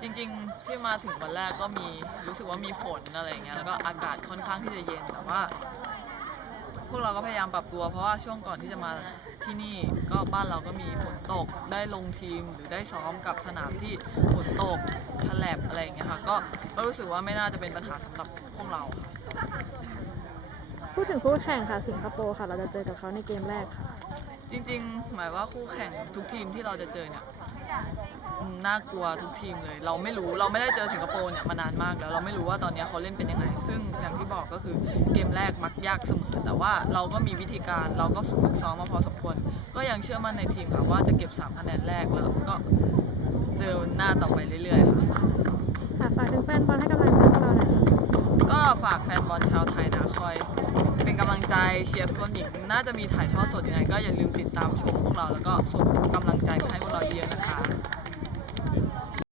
จริงๆที่มาถึงวันแรกก็มีรู้สึกว่ามีฝนอะไรอย่างเงี้ยแล้วก็อากาศค่อนข้างที่จะเย็นแต่ว่า พวกเราก็พยายามปรับตัว เพราะว่าช่วงก่อนที่จะมาที่นี่ก็บ้านเราก็มีฝนตกได้ลงทีมหรือได้ซ้อมกับสนามที่ฝนตกฉลบอะไรอย่างเงี้ยค่ะก็ก็รู้สึกว่าไม่น่าจะเป็นปัญหาสำหรับพวกเราค่ะ พูดถึงคู่แข่งค่ะสิงคโปร์ค่ะ เราจะเจอกับเขาในเกมแรกค่ะ จริงๆ หมายว่าคู่แข่งทุกทีมที่เราจะเจอเนี่ย อืมน่ากลัวทุกทีมเลย เราไม่รู้เราไม่ได้เจอสิงคโปร์เนี่ยมานานมากแล้ว เราไม่รู้ว่าตอนเนี้ยเขาเล่นเป็นยังไง ซึ่งอย่างที่บอกก็คือเกมแรกมักยากเสมอ แต่ว่าเราก็มีวิธีการเราก็ฝึกซ้อมมาพอสมควร ก็ยังเชื่อมั่นในทีมค่ะว่าจะเก็บ3คะแนนแรกแล้วก็เดินหน้าต่อไปเรื่อยๆค่ะ ค่ะฝากถึงแฟนบอลให้กำลังใจพวกเราหน่อยค่ะ ฝากแฟนบอลชาวไทยนะคอย เป็นกำลังใจเชียร์ฟุตบอลหญิงน่าจะมีถ่ายทอดสดยังไง ก็อย่าลืมติดตามชมพวกเราแล้วก็ส่งกำลังใจมาให้พวกเราเยอะนะคะ